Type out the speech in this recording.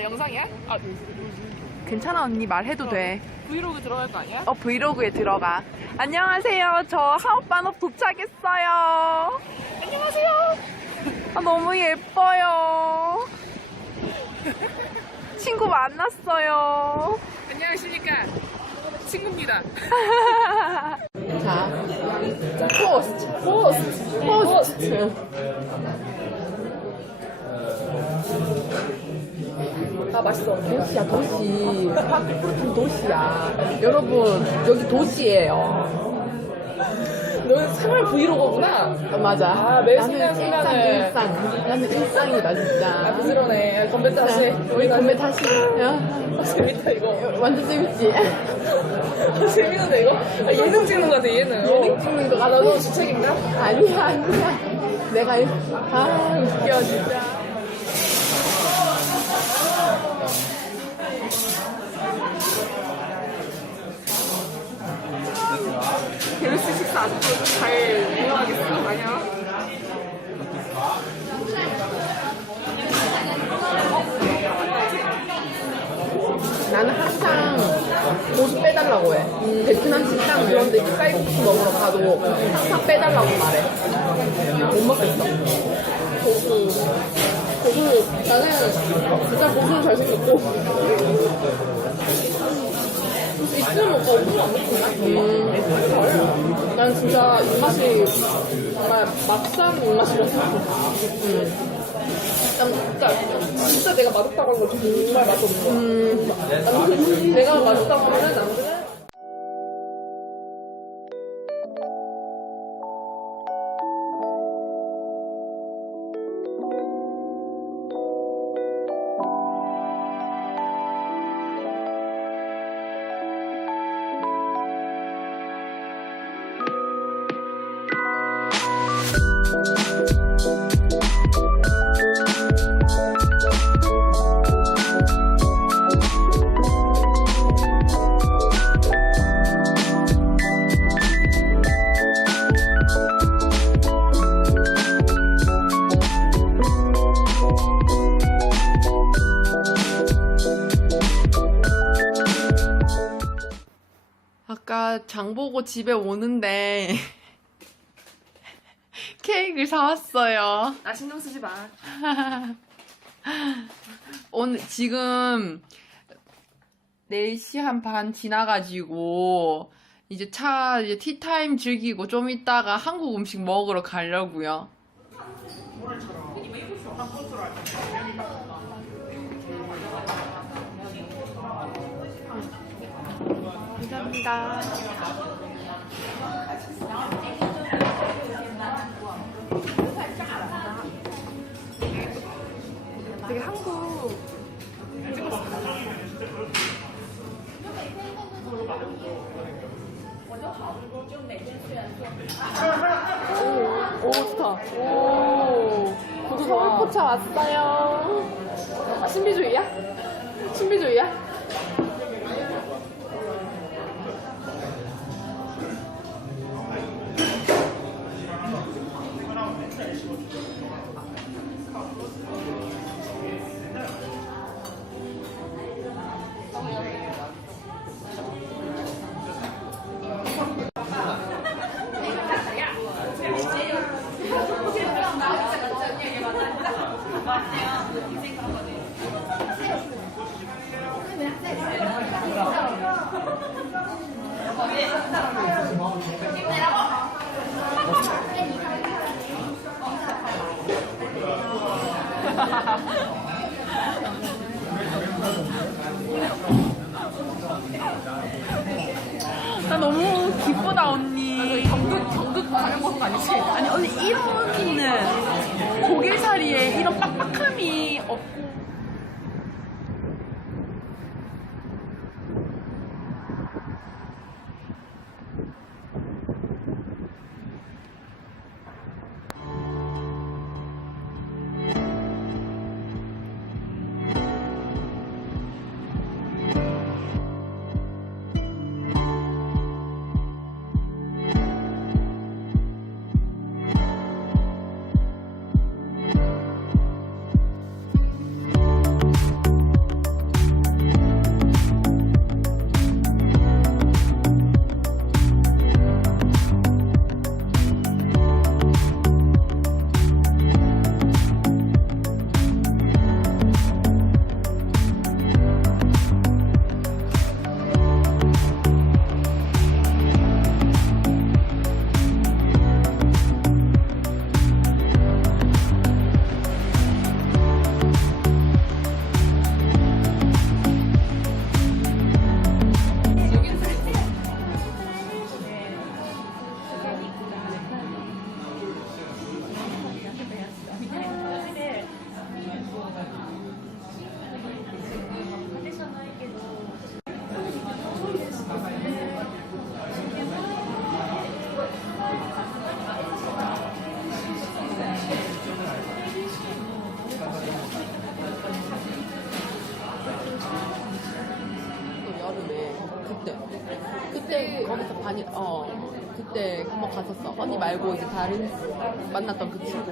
아 영상이야? 아 괜찮아 언니 말해도 돼. 브이로그 들어갈 거 아니야? 어 브이로그에 들어가. 안녕하세요. 저 하오빠업 도착했어요. 안녕하세요. 아, 너무 예뻐요. 친구 만났어요. 안녕하십니까 친구입니다. 자, 포스트, 포스트, 포스트. 아 맛있어. 도시야, 도시. 파크푸르트 도시야. 여러분, 여기 도시예요. 너 생활 브이로그구나. 어, 맞아. 아, 매 나는 순간 일상, 순간을. 일상. 나는 일상이다, 진짜. 아 부지런해. 건배 다시. 우리 건배 다시. 야, 아, 재밌다 이거. 완전 재밌지? 아, 재밌는데 이거? 아, 예능 찍는 거 같아 얘는. 예능 찍는 거 아 나도 주책인가? 아니야, 아니야. 내가, 일- 아, 웃겨, 진짜. 식사 아주 잘 이용하겠어. 아니야? 나는 항상 고수 빼달라고 해. 베트남 식당 이런 데 쌀국수 먹으러 가도 항상 빼달라고 말해. 못 먹겠어. 고수. 고수. 나는 진짜 고수는 잘생겼고. 있으면 먹고 안 먹구나. 음. 난 진짜 입맛이 정말 막상 입맛이라서. 음. 난 진짜, 진짜 내가 맛없다고 하는 거 정말 맛없는 거야. 음. 내가 맛없다고 하면 남들 장 보고 집에 오는데 케이크를 사왔어요. 나 신경 쓰지 마. 오늘 지금 4시 한 반 지나가지고 이제 차 이제 티타임 즐기고 좀 이따가 한국 음식 먹으러 가려고요. 감사합니다. 되게 한국 오, 오 좋다. 오, 구두 서울. 포차 왔어요. 아, 신비주의야? 신비주의야? 나 너무 기쁘다 언니. 경극 경극 가는 것도 아니지? 아니 언니 이런 고길살이에 이런 빡 그때 한번 갔었어. 허니 말고 이제 다른 만났던 그 친구.